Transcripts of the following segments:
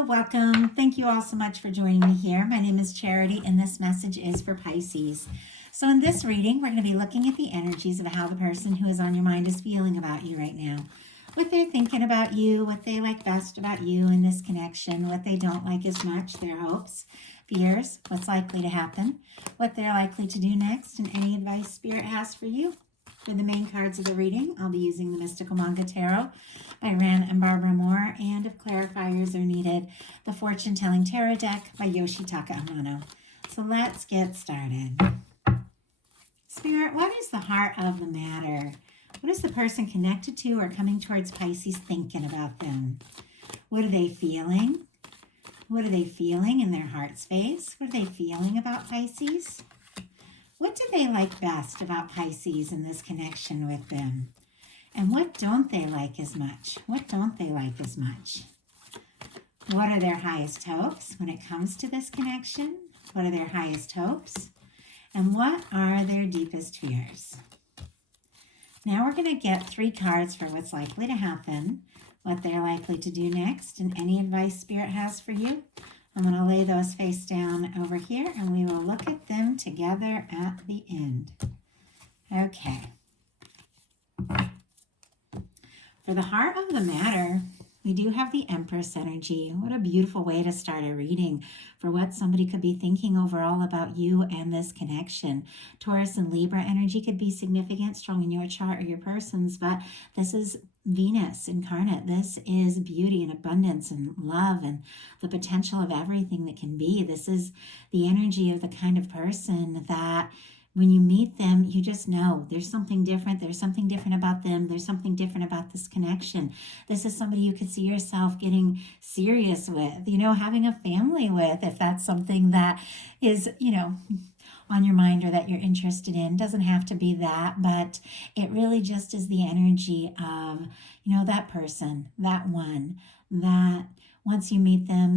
Hello, welcome. Thank you all so much for joining me here. My name is Charity, and this message is for Pisces. So in this reading, we're going to be looking at the energies of how the person who is on your mind is feeling about you right now. What they're thinking about you, what they like best about you in this connection, what they don't like as much, their hopes, fears, what's likely to happen, what they're likely to do next, and any advice Spirit has for you. For the main cards of the reading, I'll be using the Mystical Manga Tarot by Ran and Barbara Moore, and if clarifiers are needed, the Fortune Telling Tarot deck by Yoshitaka Amano. So let's get started. Spirit, what is the heart of the matter? What is the person connected to or coming towards Pisces thinking about them? What are they feeling? What are they feeling in their heart space? What are they feeling about Pisces? What do they like best about Pisces in this connection with them? And what don't they like as much? What don't they like as much? What are their highest hopes when it comes to this connection? What are their highest hopes? And what are their deepest fears? Now we're going to get 3 cards for what's likely to happen, what they're likely to do next, and any advice Spirit has for you. I'm going to lay those face down over here, and we will look at them together at the end. Okay. For the heart of the matter, we do have the Empress energy. What a beautiful way to start a reading for what somebody could be thinking overall about you and this connection. Taurus and Libra energy could be significant, strong in your chart or your person's, but this is Venus incarnate. This is beauty and abundance and love and the potential of everything that can be. This is the energy of the kind of person that when you meet them, you just know there's something different. There's something different about them. There's something different about this connection. This is somebody you could see yourself getting serious with, having a family with, if that's something that is, on your mind or that you're interested in. Doesn't have to be that, but it really just is the energy of, that person, that one, that once you meet them,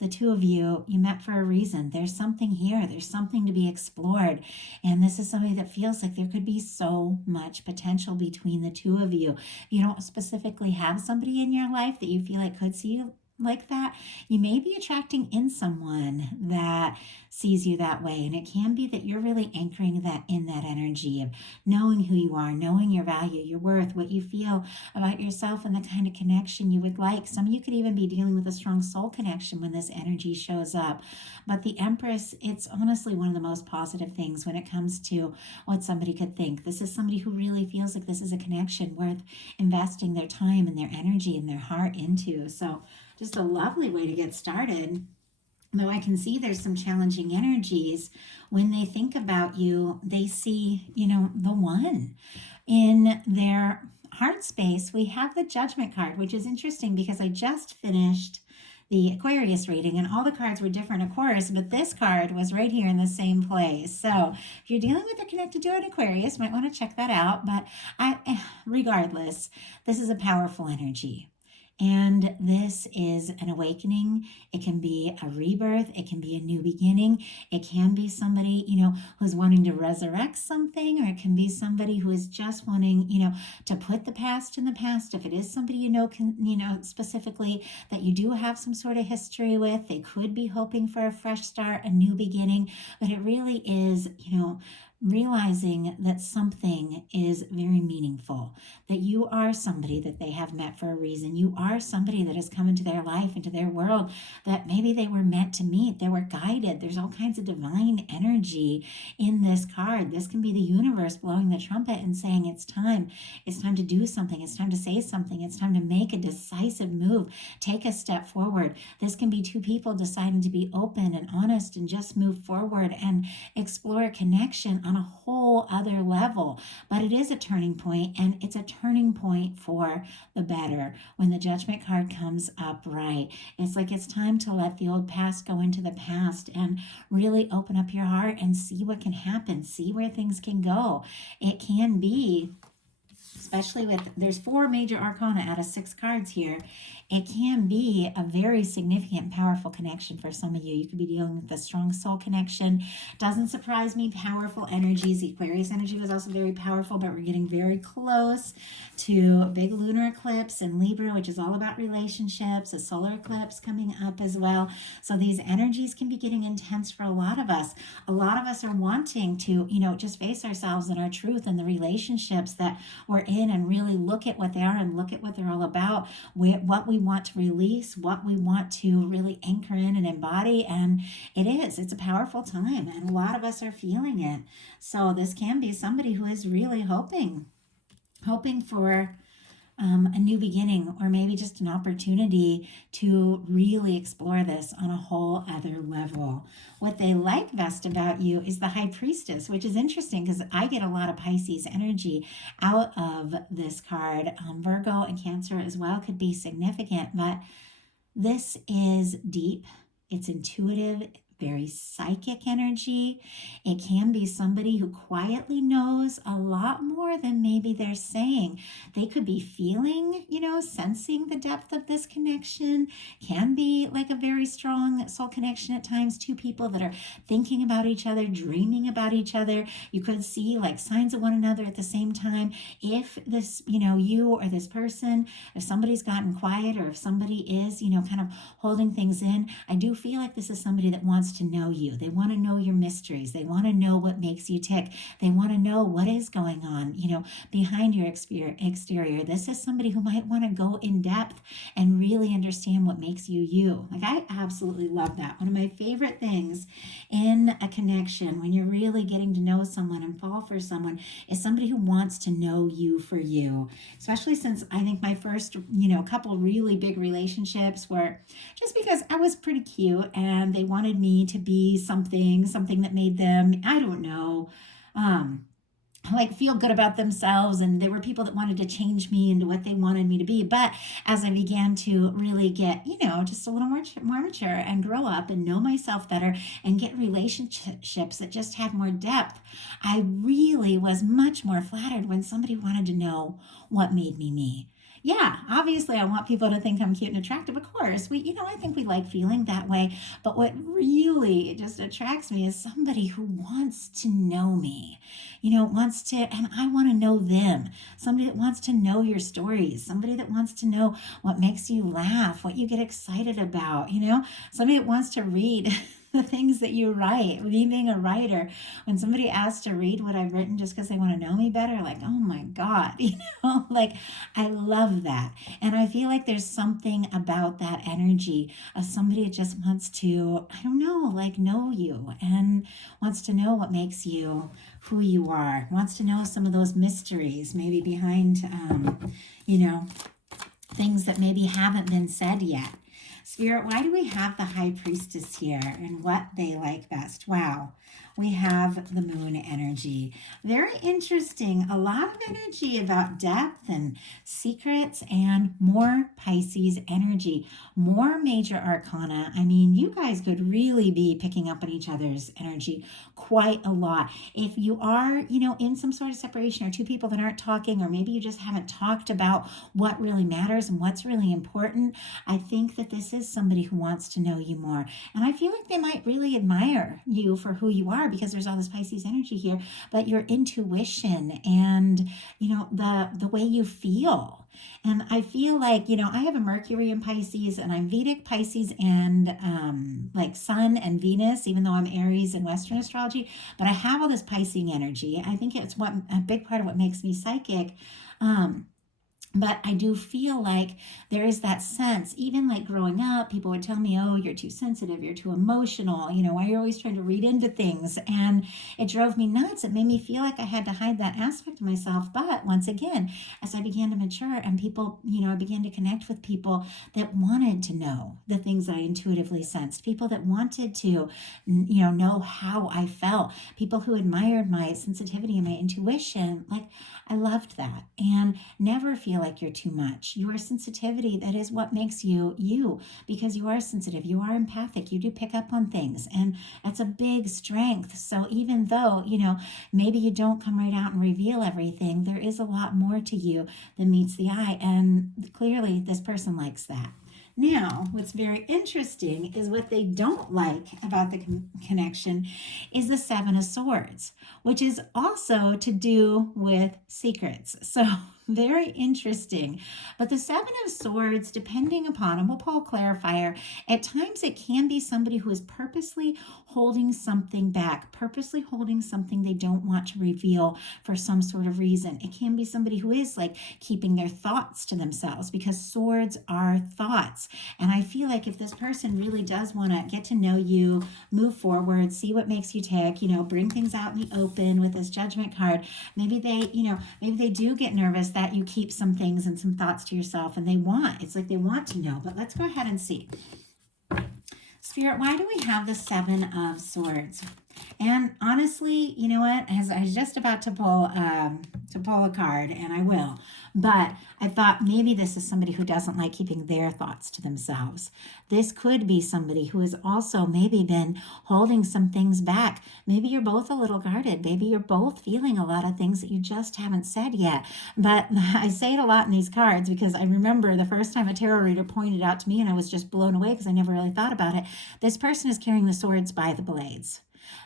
the two of you met for a reason. There's something here. There's something to be explored. And this is somebody that feels like there could be so much potential between the two of you. If you don't specifically have somebody in your life that you feel like could see you like that, you may be attracting in someone that sees you that way. And it can be that you're really anchoring that in that energy of knowing who you are, knowing your value, your worth, what you feel about yourself, and the kind of connection you would like. Some of you could even be dealing with a strong soul connection when this energy shows up. But the Empress, it's honestly one of the most positive things when it comes to what somebody could think. This is somebody who really feels like this is a connection worth investing their time and their energy and their heart into. So just a lovely way to get started. Though I can see there's some challenging energies. When they think about you, they see, the one. In their heart space, we have the Judgment card, which is interesting because I just finished the Aquarius reading and all the cards were different, of course, but this card was right here in the same place. So if you're dealing with or connected to an Aquarius, might want to check that out. But regardless, this is a powerful energy. And this is an awakening. It can be a rebirth. It can be a new beginning. It can be somebody, who's wanting to resurrect something, or it can be somebody who is just wanting, to put the past in the past. If it is somebody specifically that you do have some sort of history with, they could be hoping for a fresh start, a new beginning. But it really is, realizing that something is very meaningful, that you are somebody that they have met for a reason. You are somebody that has come into their life, into their world, that maybe they were meant to meet. They were guided. There's all kinds of divine energy in this card. This can be the universe blowing the trumpet and saying it's time. It's time to do something. It's time to say something. It's time to make a decisive move. Take a step forward. This can be 2 people deciding to be open and honest and just move forward and explore a connection on a whole other level. But it is a turning point, and it's a turning point for the better. When the Judgment card comes up right, it's like it's time to let the old past go into the past and really open up your heart and see what can happen, see where things can go. It can be especially with, there's 4 major arcana out of 6 cards here. It can be a very significant, powerful connection for some of you. You could be dealing with a strong soul connection. Doesn't surprise me, powerful energies. Aquarius energy was also very powerful, but we're getting very close to a big lunar eclipse in Libra, which is all about relationships, a solar eclipse coming up as well. So these energies can be getting intense for a lot of us. A lot of us are wanting to, just face ourselves and our truth and the relationships that we're in, and really look at what they are and look at what they're all about, what we want to release, what we want to really anchor in and embody. And it's a powerful time, and a lot of us are feeling it. So this can be somebody who is really hoping for a new beginning, or maybe just an opportunity to really explore this on a whole other level. What they like best about you is the High Priestess, which is interesting because I get a lot of Pisces energy out of this card. Virgo and Cancer as well could be significant, but this is deep, it's intuitive, very psychic energy. It can be somebody who quietly knows a lot more than maybe they're saying. They could be feeling, sensing the depth of this connection. Can be like a very strong soul connection at times. 2 people that are thinking about each other, dreaming about each other. You could see like signs of one another at the same time. If this, you or this person, if somebody's gotten quiet, or if somebody is, kind of holding things in, I do feel like this is somebody that wants to know you. They want to know your mysteries. They want to know what makes you tick. They want to know what is going on, behind your exterior. This is somebody who might want to go in depth and really understand what makes you you. Like, I absolutely love that. One of my favorite things in a connection, when you're really getting to know someone and fall for someone, is somebody who wants to know you for you. Especially since I think my first, couple really big relationships were just because I was pretty cute and they wanted me to be something that made them, I don't know, like feel good about themselves, and there were people that wanted to change me into what they wanted me to be. But as I began to really get, just a little more mature and grow up and know myself better and get relationships that just had more depth, I really was much more flattered when somebody wanted to know what made me me. Yeah, obviously I want people to think I'm cute and attractive. Of course, I think we like feeling that way. But what really just attracts me is somebody who wants to know me, wants to, and I want to know them. Somebody that wants to know your stories, somebody that wants to know what makes you laugh, what you get excited about, somebody that wants to read the things that you write. Me being a writer, when somebody asks to read what I've written just because they want to know me better, like, oh my God, like I love that. And I feel like there's something about that energy of somebody that just wants to, I don't know, like know you and wants to know what makes you who you are, wants to know some of those mysteries maybe behind, things that maybe haven't been said yet. Spirit, why do we have the High Priestess here and what they like best? Wow. We have the moon energy. Very interesting. A lot of energy about depth and secrets, and more Pisces energy, more major arcana. I mean, you guys could really be picking up on each other's energy quite a lot. If you are, in some sort of separation, or 2 people that aren't talking, or maybe you just haven't talked about what really matters and what's really important, I think that this is somebody who wants to know you more. And I feel like they might really admire you for who you are, because there's all this Pisces energy here, but your intuition and, the way you feel. And I feel like, I have a Mercury in Pisces, and I'm Vedic Pisces and like Sun and Venus, even though I'm Aries in Western astrology, but I have all this Pisces energy. I think it's a big part of what makes me psychic. But I do feel like there is that sense, even like growing up, people would tell me, oh, you're too sensitive, you're too emotional, why you're always trying to read into things. And it drove me nuts. It made me feel like I had to hide that aspect of myself. But once again, as I began to mature and people, I began to connect with people that wanted to know the things I intuitively sensed, people that wanted to, know how I felt, people who admired my sensitivity and my intuition. Like, I loved that, and never feel like you're too much. Your sensitivity, that is what makes you you, because you are sensitive, you are empathic, you do pick up on things, and that's a big strength. So even though, maybe you don't come right out and reveal everything, there is a lot more to you than meets the eye, and clearly this person likes that. Now, what's very interesting is what they don't like about the connection is the Seven of Swords, which is also to do with secrets. So very interesting. But the Seven of Swords, depending upon, and we'll pull a clarifier, at times it can be somebody who is purposely holding something back, purposely holding something they don't want to reveal for some sort of reason. It can be somebody who is like keeping their thoughts to themselves, because swords are thoughts. And I feel like if this person really does want to get to know you, move forward, see what makes you tick, bring things out in the open with this Judgment card, maybe they do get nervous that you keep some things and some thoughts to yourself, and it's like they want to know. But let's go ahead and see. Spirit, why do we have the Seven of Swords? And honestly, you know what? As I was just about to pull a card, and I will, but I thought maybe this is somebody who doesn't like keeping their thoughts to themselves. This could be somebody who has also maybe been holding some things back. Maybe you're both a little guarded. Maybe you're both feeling a lot of things that you just haven't said yet. But I say it a lot in these cards because I remember the first time a tarot reader pointed out to me, and I was just blown away because I never really thought about it. This person is carrying the swords by the blades.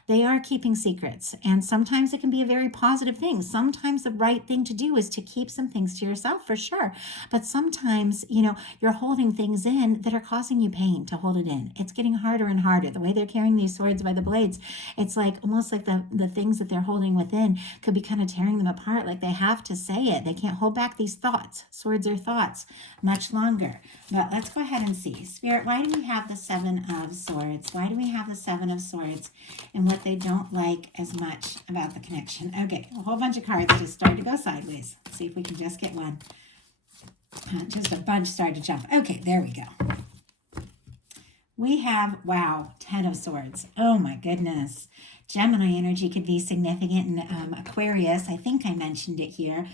They are keeping secrets, and sometimes it can be a very positive thing. Sometimes the right thing to do is to keep some things to yourself, for sure. But sometimes, you're holding things in that are causing you pain to hold it in. It's getting harder and harder. The way they're carrying these swords by the blades, it's like almost like the things that they're holding within could be kind of tearing them apart. Like they have to say it. They can't hold back these thoughts. Swords are thoughts much longer. But let's go ahead and see. Spirit, why do we have the Seven of Swords? Why do we have the Seven of Swords? And what they don't like as much about the connection. Okay, a whole bunch of cards just started to go sideways. Let's see if we can just get one. Just a bunch started to jump. Okay, there we go. We have, wow, Ten of Swords. Oh my goodness. Gemini energy could be significant, and Aquarius, I think I mentioned it here,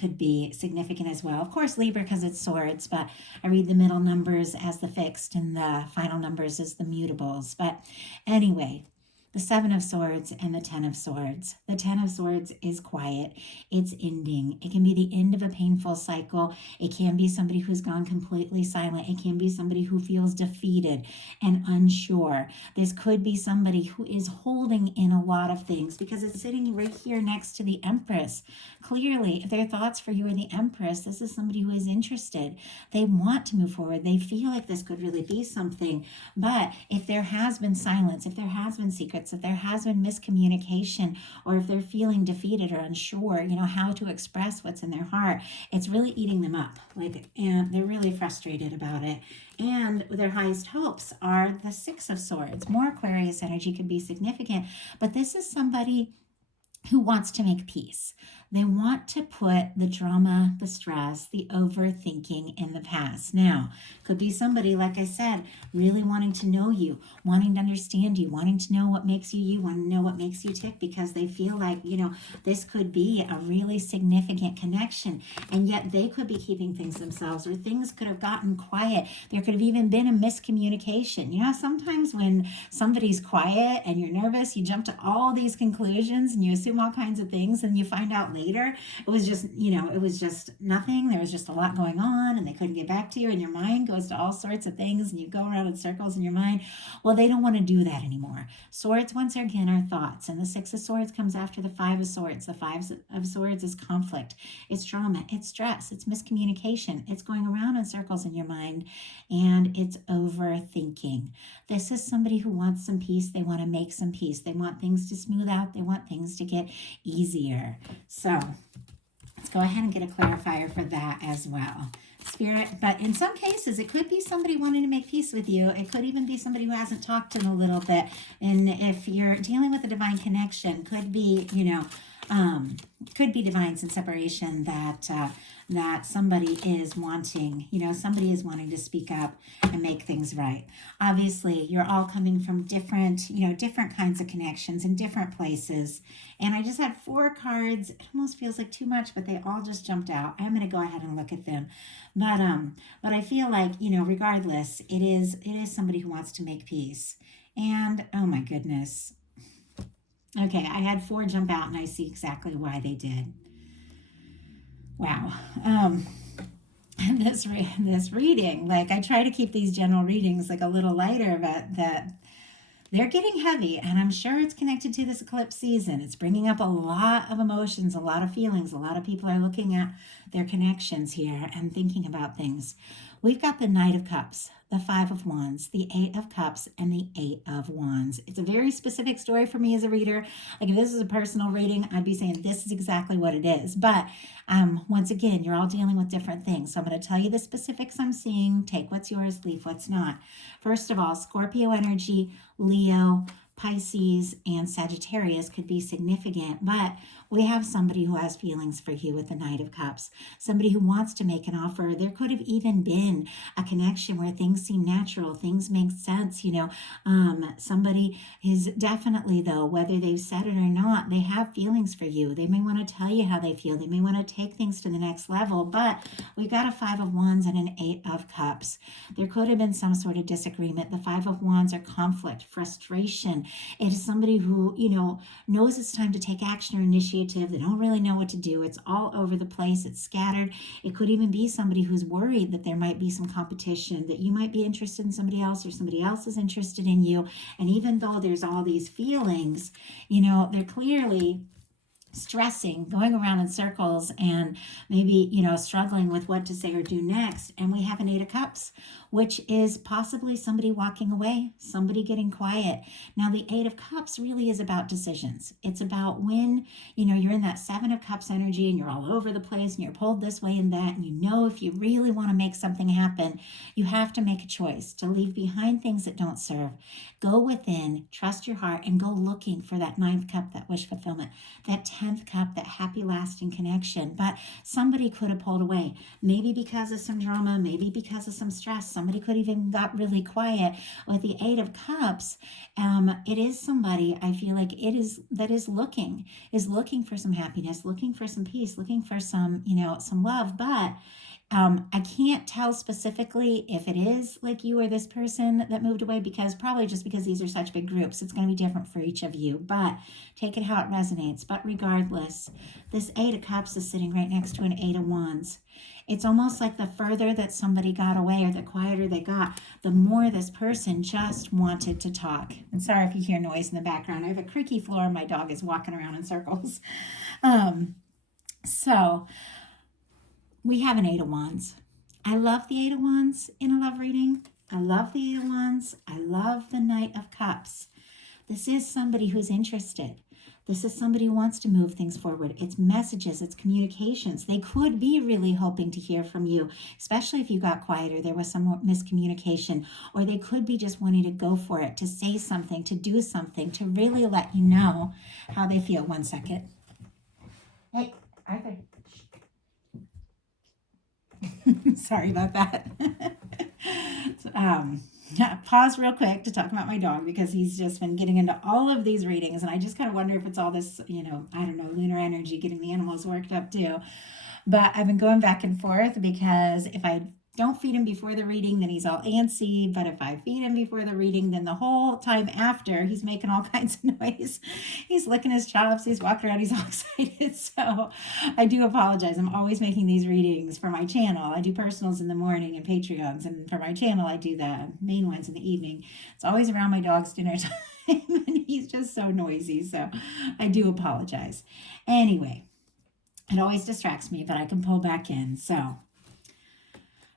could be significant as well. Of course, Libra because it's swords, but I read the middle numbers as the fixed and the final numbers as the mutables. But anyway, the Seven of Swords and the Ten of Swords. The Ten of Swords is quiet. It's ending. It can be the end of a painful cycle. It can be somebody who's gone completely silent. It can be somebody who feels defeated and unsure. This could be somebody who is holding in a lot of things because it's sitting right here next to the Empress. Clearly, if their thoughts for you are the Empress, this is somebody who is interested. They want to move forward. They feel like this could really be something. But if there has been silence, if there has been secrets, if there has been miscommunication, or if they're feeling defeated or unsure, how to express what's in their heart, it's really eating them up. And they're really frustrated about it. And their highest hopes are the Six of Swords. More Aquarius energy could be significant, but this is somebody who wants to make peace. They want to put the drama, the stress, the overthinking in the past. Now, could be somebody, like I said, really wanting to know you, wanting to understand you, wanting to know what makes you you, wanting to know what makes you tick, because they feel like, this could be a really significant connection. And yet they could be keeping things themselves, or things could have gotten quiet. There could have even been a miscommunication. Sometimes when somebody's quiet and you're nervous, you jump to all these conclusions and you assume all kinds of things, and you find out later it was just nothing. There was just a lot going on, and they couldn't get back to you, and your mind goes to all sorts of things, and you go around in circles in your mind. Well, they don't want to do that anymore. Swords, once again, are thoughts, and the Six of Swords comes after the Five of Swords. The Five of Swords is conflict. It's drama. It's stress. It's miscommunication. It's going around in circles in your mind, and it's overthinking. This is somebody who wants some peace. They want to make some peace. They want things to smooth out. They want things to get easier. So let's go ahead and get a clarifier for that as well. Spirit, but in some cases, it could be somebody wanting to make peace with you. It could even be somebody who hasn't talked in a little bit. And if you're dealing with a divine connection, could be, could be divines in separation that that somebody is wanting, somebody is wanting to speak up and make things right. Obviously, you're all coming from different kinds of connections in different places. And I just had 4 cards. It almost feels like too much, but they all just jumped out. I'm going to go ahead and look at them. But I feel like, regardless, it is somebody who wants to make peace. And oh my goodness. Okay, I had 4 jump out and I see exactly why they did. Wow. This reading, like, I try to keep these general readings like a little lighter, but that they're getting heavy, and I'm sure it's connected to this eclipse season. It's bringing up a lot of emotions, a lot of feelings. A lot of people are looking at their connections here and thinking about things. We've got the Knight of Cups, the 5 of Wands, the 8 of Cups, and the 8 of Wands. It's a very specific story for me as a reader. Like, if this is a personal reading, I'd be saying this is exactly what it is. But once again, you're all dealing with different things. So I'm going to tell you the specifics I'm seeing. Take what's yours, leave what's not. First of all, Scorpio energy, Leo, Pisces, and Sagittarius could be significant, but we have somebody who has feelings for you with the Knight of Cups, somebody who wants to make an offer. There could have even been a connection where things seem natural, things make sense, somebody is definitely, though, whether they've said it or not, they have feelings for you. They may want to tell you how they feel. They may want to take things to the next level, but we've got a 5 of Wands and an 8 of Cups. There could have been some sort of disagreement. The 5 of Wands are conflict, frustration. It is somebody who, knows it's time to take action or initiative. They don't really know what to do. It's all over the place. It's scattered. It could even be somebody who's worried that there might be some competition, that you might be interested in somebody else or somebody else is interested in you. And even though there's all these feelings, they're clearly stressing, going around in circles, and maybe, struggling with what to say or do next. And we have an 8 of Cups, which is possibly somebody walking away, somebody getting quiet. Now, the 8 of Cups really is about decisions. It's about when, you're in that 7 of Cups energy and you're all over the place and you're pulled this way and that. And if you really want to make something happen, you have to make a choice to leave behind things that don't serve. Go within, trust your heart, and go looking for that 9th cup, that wish fulfillment, that 10th cup, that happy lasting connection. But somebody could have pulled away, maybe because of some drama, maybe because of some stress. Somebody could even got really quiet. With the 8 of Cups, it is somebody, I feel like that is looking for some happiness, looking for some peace, looking for some love. But I can't tell specifically if it is like you or this person that moved away, because these are such big groups, it's going to be different for each of you, but take it how it resonates. But regardless, this 8 of Cups is sitting right next to an 8 of Wands. It's almost like the further that somebody got away or the quieter they got, the more this person just wanted to talk. And sorry if you hear noise in the background. I have a creaky floor and my dog is walking around in circles. So we have an 8 of Wands. I love the 8 of Wands in a love reading. I love the 8 of Wands. I love the Knight of Cups. This is somebody who's interested. This is somebody who wants to move things forward. It's messages, it's communications. They could be really hoping to hear from you, especially if you got quieter, there was some miscommunication, or they could be just wanting to go for it, to say something, to do something, to really let you know how they feel. One second. Hey, Arthur. Sorry about that. Pause real quick to talk about my dog, because he's just been getting into all of these readings, and I just kind of wonder if it's all this, lunar energy getting the animals worked up too. But I've been going back and forth, because if I don't feed him before the reading, then he's all antsy. But if I feed him before the reading, then the whole time after, he's making all kinds of noise. He's licking his chops. He's walking around. He's all excited. So I do apologize. I'm always making these readings for my channel. I do personals in the morning and Patreons. And for my channel, I do the main ones in the evening. It's always around my dog's dinner time. And he's just so noisy. So I do apologize. Anyway, it always distracts me, but I can pull back in. So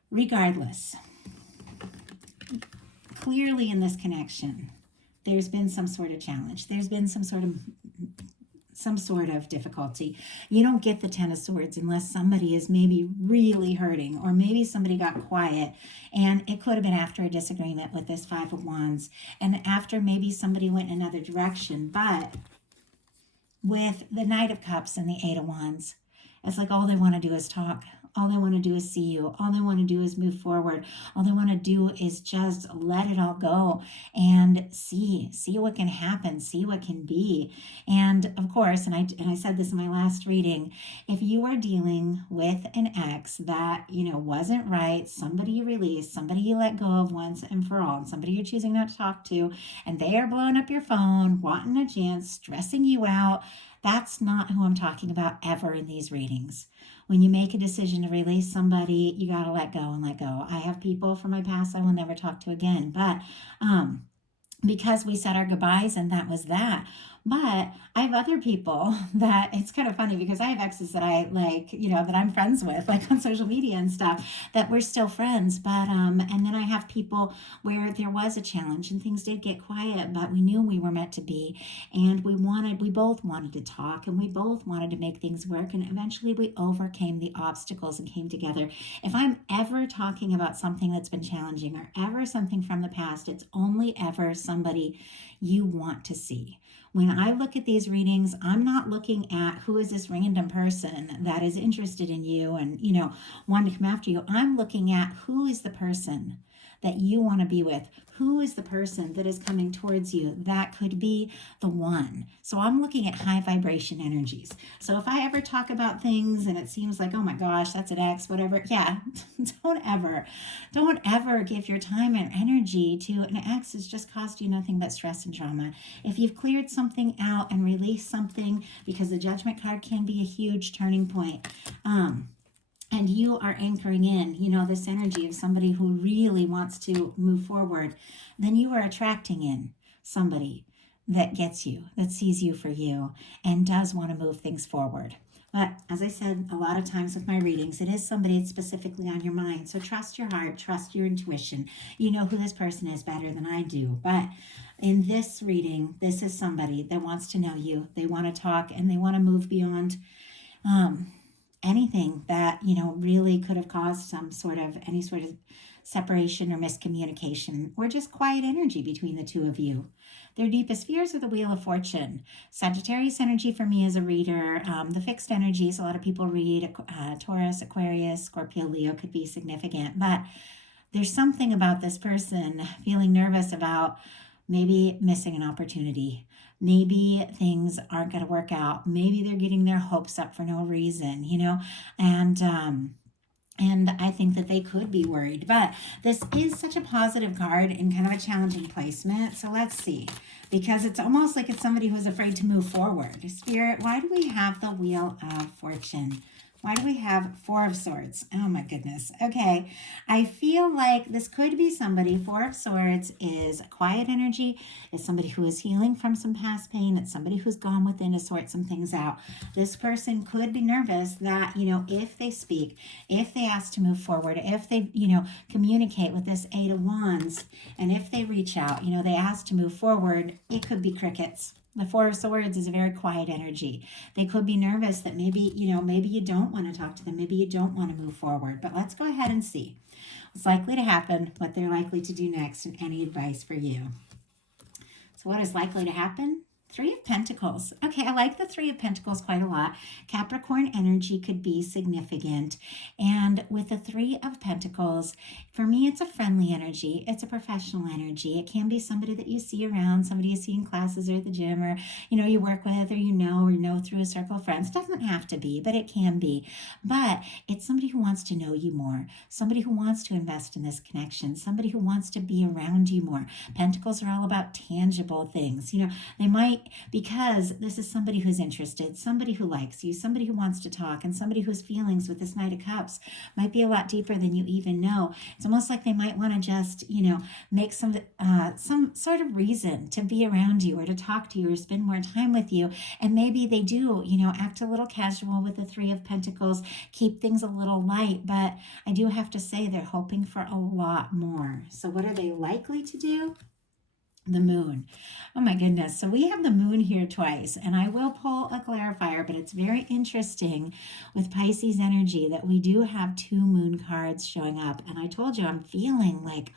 regardless, clearly in this connection, there's been some sort of challenge. There's been some sort of difficulty. You don't get the 10 of Swords unless somebody is maybe really hurting, or maybe somebody got quiet, and it could have been after a disagreement with this 5 of Wands, and after maybe somebody went in another direction. But with the Knight of Cups and the 8 of Wands, it's like all they want to do is talk. All they want to do is see you. All they want to do is move forward. All they want to do is just let it all go and see what can happen, see what can be. And of course, and I said this in my last reading, if you are dealing with an ex that, wasn't right, somebody you released, somebody you let go of once and for all, and somebody you're choosing not to talk to, and they are blowing up your phone, wanting a chance, stressing you out, that's not who I'm talking about ever in these readings. When you make a decision to release somebody, you got to let go and let go. I have people from my past I will never talk to again, but because we said our goodbyes and that was that. But I have other people that it's kind of funny because I have exes that I like, that I'm friends with, like on social media and stuff, that we're still friends. But and then I have people where there was a challenge and things did get quiet, but we knew we were meant to be, and we both wanted to talk, and we both wanted to make things work, and eventually we overcame the obstacles and came together. If I'm ever talking about something that's been challenging or ever something from the past, it's only ever somebody you want to see. When I look at these readings, I'm not looking at who is this random person that is interested in you and, wanting to come after you. I'm looking at who is the person that you want to be with. Who is the person that is coming towards you? That could be the one. So I'm looking at high vibration energies. So if I ever talk about things and it seems like, oh my gosh, that's an ex, whatever. Yeah, don't ever give your time and energy to an ex. It's just cost you nothing but stress and drama. If you've cleared something out and released something, because the Judgment card can be a huge turning point, and you are anchoring in, this energy of somebody who really wants to move forward, then you are attracting in somebody that gets you, that sees you for you, and does want to move things forward. But as I said, a lot of times with my readings, it is somebody that's specifically on your mind. So trust your heart, trust your intuition. You know who this person is better than I do. But in this reading, this is somebody that wants to know you. They want to talk and they want to move beyond anything that really could have caused any sort of separation or miscommunication or just quiet energy between the two of you. Their deepest fears are the Wheel of Fortune. Sagittarius energy for me as a reader. The fixed energies, a lot of people read Taurus, Aquarius, Scorpio, Leo could be significant, but there's something about this person feeling nervous about maybe missing an opportunity. Maybe things aren't going to work out. Maybe they're getting their hopes up for no reason, and I think that they could be worried. But this is such a positive card and kind of a challenging placement. So let's see. Because it's almost like it's somebody who's afraid to move forward. Spirit, why do we have the Wheel of Fortune? Why do we have Four of Swords? Oh my goodness. Okay. I feel like this could be somebody. Four of Swords is a quiet energy. It's somebody who is healing from some past pain. It's somebody who's gone within to sort some things out. This person could be nervous that, if they speak, if they ask to move forward, if they, communicate with this Eight of Wands, and if they reach out, they ask to move forward, it could be crickets. The Four of Swords is a very quiet energy. They could be nervous that maybe you don't want to talk to them. Maybe you don't want to move forward. But let's go ahead and see what's likely to happen, what they're likely to do next, and any advice for you. So what is likely to happen? Three of Pentacles. Okay, I like the Three of Pentacles quite a lot. Capricorn energy could be significant. And with the Three of Pentacles, for me, it's a friendly energy. It's a professional energy. It can be somebody that you see around, somebody you see in classes or at the gym, or, you work with, or know through a circle of friends. It doesn't have to be, but it can be. But it's somebody who wants to know you more, somebody who wants to invest in this connection, somebody who wants to be around you more. Pentacles are all about tangible things. They might, because this is somebody who's interested, somebody who likes you, somebody who wants to talk, and somebody whose feelings with this Knight of Cups might be a lot deeper than you even know. It's almost like they might want to just, make some sort of reason to be around you or to talk to you or spend more time with you. And maybe they do, act a little casual with the Three of Pentacles, keep things a little light. But I do have to say they're hoping for a lot more. So what are they likely to do? The Moon. Oh my goodness. So we have the Moon here twice, and I will pull a clarifier, but it's very interesting with Pisces energy that we do have two Moon cards showing up. And I told you I'm feeling like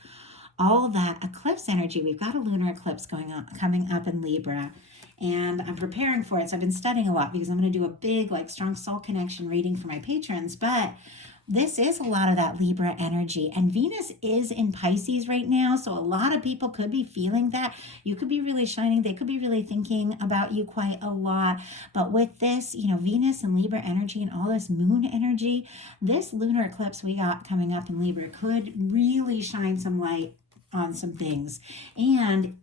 all that eclipse energy. We've got a lunar eclipse coming up in Libra, and I'm preparing for it. So I've been studying a lot because I'm going to do a big, strong soul connection reading for my patrons. But this is a lot of that Libra energy, and Venus is in Pisces right now, so a lot of people could be feeling that. You could be really shining, they could be really thinking about you quite a lot. But with this, Venus and Libra energy and all this moon energy, this lunar eclipse we got coming up in Libra could really shine some light on some things. And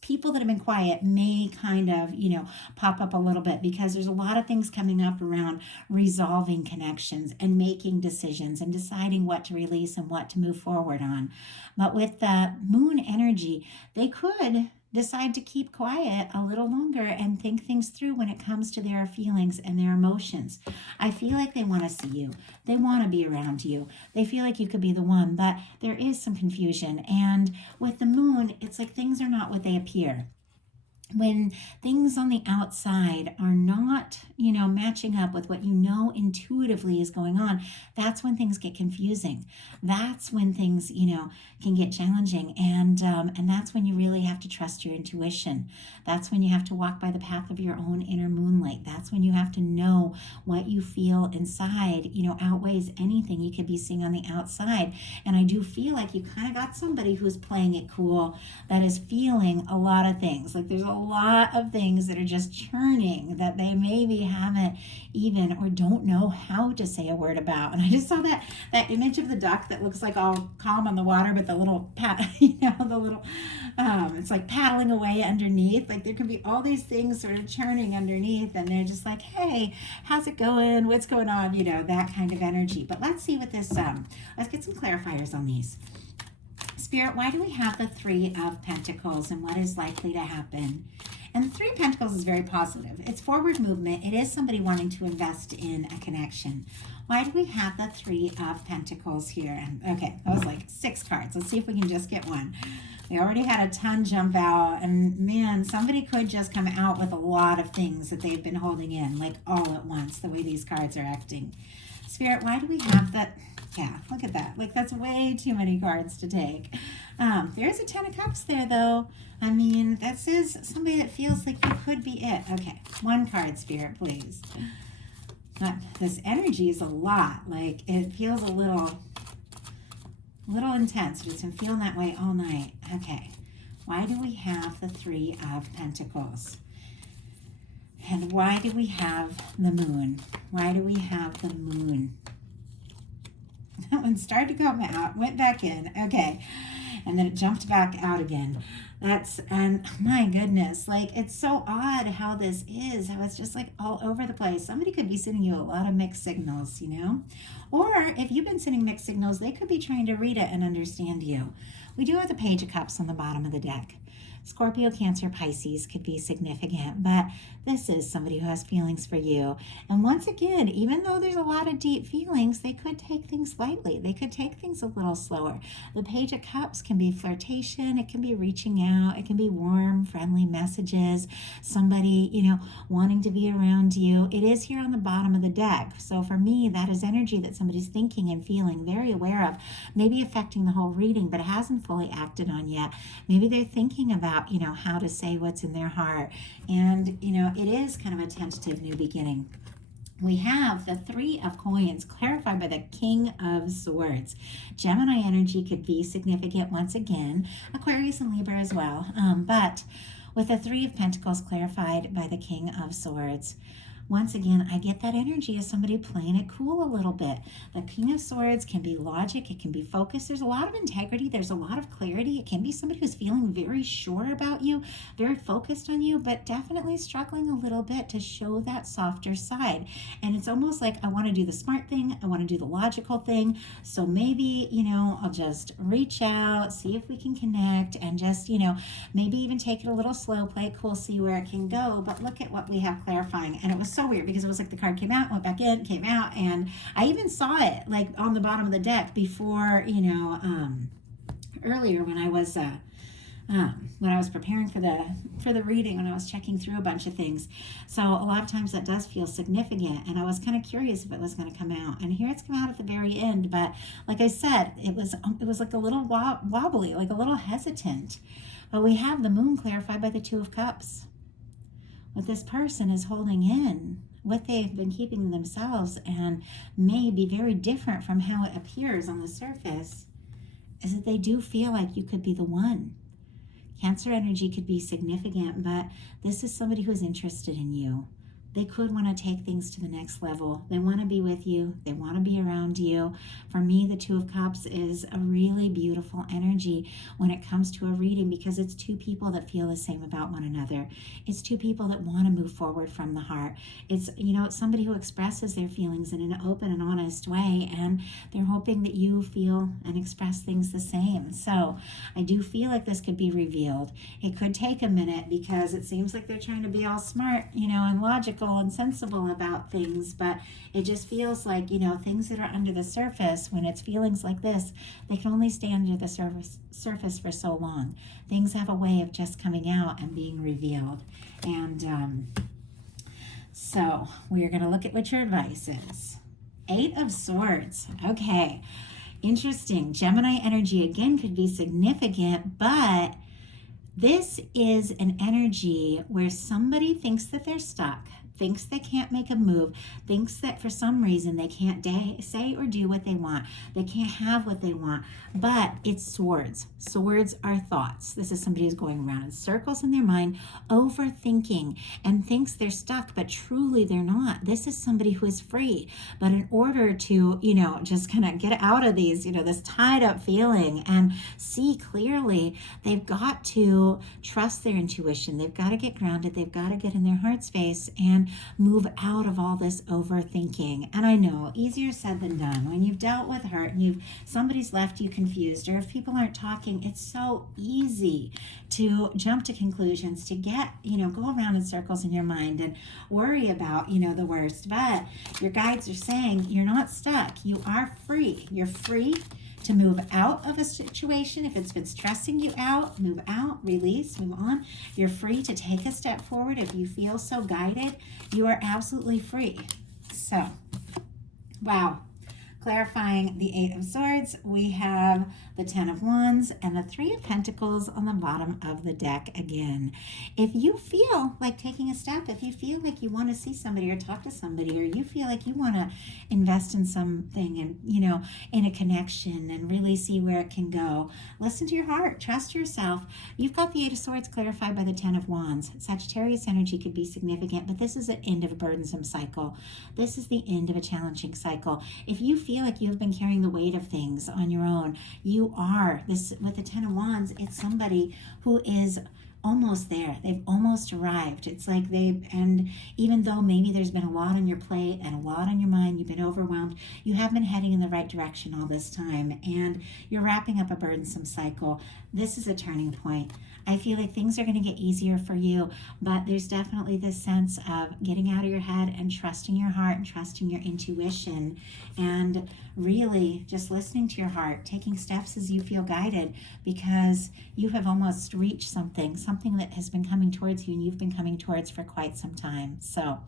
people that have been quiet may kind of, pop up a little bit, because there's a lot of things coming up around resolving connections and making decisions and deciding what to release and what to move forward on. But with the moon energy, they could decide to keep quiet a little longer and think things through when it comes to their feelings and their emotions. I feel like they want to see you. They want to be around you. They feel like you could be the one, but there is some confusion. And with the moon, it's like things are not what they appear. When things on the outside are not, matching up with what intuitively is going on, that's when things get confusing. That's when things, can get challenging. And that's when you really have to trust your intuition. That's when you have to walk by the path of your own inner moonlight. That's when you have to know what you feel inside, outweighs anything you could be seeing on the outside. And I do feel like you kind of got somebody who's playing it cool, that is feeling a lot of things. Like there's a lot of things that are just churning that they maybe haven't even or don't know how to say a word about. And I just saw that image of the duck that looks like all calm on the water, but the little it's like paddling away underneath. Like there could be all these things sort of churning underneath, and they're just like, hey, how's it going? What's going on? That kind of energy. But let's see what this, let's get some clarifiers on these. Spirit, why do we have the Three of Pentacles, and what is likely to happen? And the Three of Pentacles is very positive. It's forward movement. It is somebody wanting to invest in a connection. Why do we have the Three of Pentacles here? And okay, that was like 6 cards. Let's see if we can just get one. We already had a ton jump out, and man, somebody could just come out with a lot of things that they've been holding in, like all at once, the way these cards are acting. Spirit, why do we have that? Yeah, look at that. Like, that's way too many cards to take. There's a 10 of Cups there, though. I mean, this is somebody that feels like you could be it. Okay, 1 card, Spirit, please. This energy is a lot. Like, it feels a little intense. It's been feeling that way all night. Okay, why do we have the Three of Pentacles? And why do we have the Moon? Why do we have the Moon? That one started to come out, went back in. Okay. And then it jumped back out again. And my goodness, like, it's so odd how this is, how it's just like all over the place. Somebody could be sending you a lot of mixed signals, Or if you've been sending mixed signals, they could be trying to read it and understand you. We do have the Page of Cups on the bottom of the deck. Scorpio, Cancer, Pisces could be significant, but this is somebody who has feelings for you. And once again, even though there's a lot of deep feelings, they could take things lightly. They could take things a little slower. The Page of Cups can be flirtation. It can be reaching out. It can be warm, friendly messages. Somebody, wanting to be around you. It is here on the bottom of the deck. So for me, that is energy that somebody's thinking and feeling, very aware of, maybe affecting the whole reading, but it hasn't fully acted on yet. Maybe they're thinking about, how to say what's in their heart. And, it is kind of a tentative new beginning. We have the Three of Coins clarified by the King of Swords. Gemini energy could be significant once again. Aquarius and Libra as well. But with the Three of Pentacles clarified by the King of Swords, once again, I get that energy as somebody playing it cool a little bit. The King of Swords can be logic. It can be focus. There's a lot of integrity. There's a lot of clarity. It can be somebody who's feeling very sure about you, very focused on you, but definitely struggling a little bit to show that softer side. And it's almost like, I want to do the smart thing. I want to do the logical thing. So maybe, I'll just reach out, see if we can connect, and just, maybe even take it a little slow, play it cool, see where it can go. But look at what we have clarifying. And it was so weird because it was like the card came out, went back in, came out, and I even saw it like on the bottom of the deck before, earlier when I was preparing for the reading, when I was checking through a bunch of things. So a lot of times that does feel significant, and I was kind of curious if it was going to come out. And here it's come out at the very end, but like I said, it was like a little wobbly, like a little hesitant. But we have the Moon clarified by the Two of Cups. What this person is holding in what they've been keeping to themselves and may be very different from how it appears on the surface is that they do feel like you could be the one. Cancer energy could be significant, but this is somebody who is interested in you. They could want to take things to the next level. They want to be with you. They want to be around you. For me, the Two of Cups is a really beautiful energy when it comes to a reading because it's two people that feel the same about one another. It's two people that want to move forward from the heart. It's, it's somebody who expresses their feelings in an open and honest way, and they're hoping that you feel and express things the same. So I do feel like this could be revealed. It could take a minute because it seems like they're trying to be all smart, and logical and sensible about things, but it just feels like things that are under the surface, when it's feelings like this, they can only stay under the surface for so long. Things have a way of just coming out and being revealed. And so we're going to look at what your advice is. 8 of Swords. Okay, interesting. Gemini energy again could be significant, but this is an energy where somebody thinks that they're stuck, thinks they can't make a move, thinks that for some reason they can't say or do what they want. They can't have what they want. But it's swords. Swords are thoughts. This is somebody who's going around in circles in their mind, overthinking, and thinks they're stuck, but truly they're not. This is somebody who is free. But in order to, just kind of get out of these, this tied up feeling and see clearly, they've got to trust their intuition. They've got to get grounded. They've got to get in their heart space and move out of all this overthinking. And I know, easier said than done. When you've dealt with hurt and somebody's left you confused, or if people aren't talking, it's so easy to jump to conclusions, to get, go around in circles in your mind and worry about, the worst. But your guides are saying you're not stuck. You are free. You're free to move out of a situation. If it's been stressing you out, move out, release, move on. You're free to take a step forward. If you feel so guided, you are absolutely free. So, wow. Clarifying the 8 of Swords, we have the 10 of Wands and the 3 of Pentacles on the bottom of the deck again. If you feel like taking a step, if you feel like you want to see somebody or talk to somebody, or you feel like you want to invest in something and, in a connection and really see where it can go, listen to your heart, trust yourself. You've got the 8 of Swords clarified by the 10 of Wands. Sagittarius energy could be significant, but this is the end of a burdensome cycle. This is the end of a challenging cycle. If you feel like you've been carrying the weight of things on your own, you are. This with the 10 of Wands, it's somebody who is almost there. They've almost arrived. It's like and even though maybe there's been a lot on your plate and a lot on your mind, you've been overwhelmed, you have been heading in the right direction all this time, and you're wrapping up a burdensome cycle. This is a turning point. I feel like things are going to get easier for you, but there's definitely this sense of getting out of your head and trusting your heart and trusting your intuition, and really just listening to your heart, taking steps as you feel guided, because you have almost reached something that has been coming towards you and you've been coming towards for quite some time. So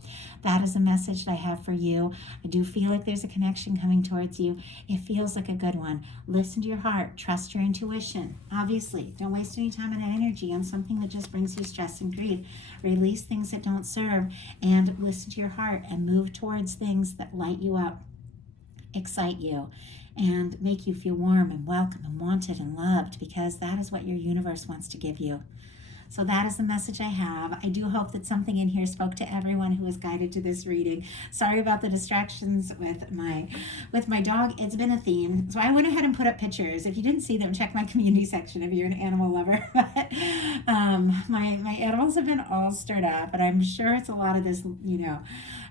that is a message that I have for you. I do feel like there's a connection coming towards you. It feels like a good one. Listen to your heart, trust your intuition. Obviously, don't waste any time and energy on something that just brings you stress and grief. Release things that don't serve, and listen to your heart and move towards things that light you up, excite you, and make you feel warm and welcome and wanted and loved, because that is what your universe wants to give you. So that is the message I have. I do hope that something in here spoke to everyone who was guided to this reading. Sorry about the distractions with my dog. It's been a theme. So I went ahead and put up pictures. If you didn't see them, check my community section if you're an animal lover. But my animals have been all stirred up, and I'm sure it's a lot of this,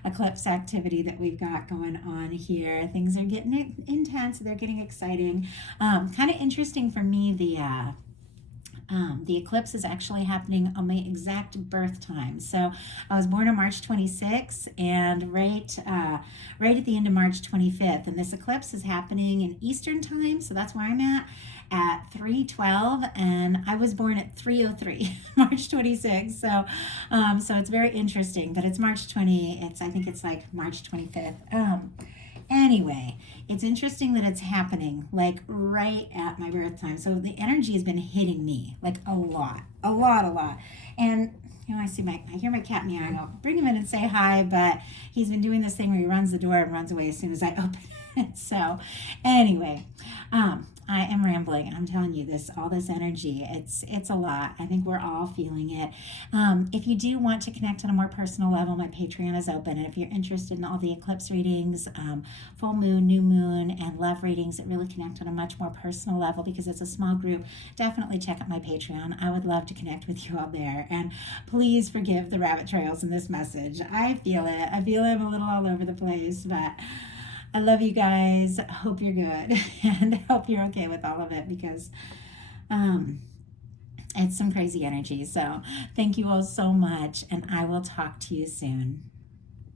eclipse activity that we've got going on here. Things are getting intense. They're getting exciting. Kind of interesting for me, the eclipse is actually happening on my exact birth time. So I was born on March 26th, and right at the end of March 25th. And this eclipse is happening in Eastern time, so that's where I'm at 3:12, and I was born at 3:03, March 26th. So it's very interesting. But it's March 20. I think it's like March 25th. Anyway, it's interesting that it's happening like right at my birth time. So the energy has been hitting me like a lot, a lot, a lot. And I hear my cat meowing. I'll bring him in and say hi, but he's been doing this thing where he runs the door and runs away as soon as I open it. So, anyway, I am rambling, and I'm telling you this, all this energy, it's a lot. I think we're all feeling it. If you do want to connect on a more personal level, my Patreon is open, and if you're interested in all the eclipse readings, full moon, new moon, and love readings that really connect on a much more personal level because it's a small group, definitely check out my Patreon. I would love to connect with you all there. And please forgive the rabbit trails in this message. I feel it. I feel I'm a little all over the place, but I love you guys. Hope you're good and hope you're okay with all of it because it's some crazy energy. So thank you all so much, and I will talk to you soon.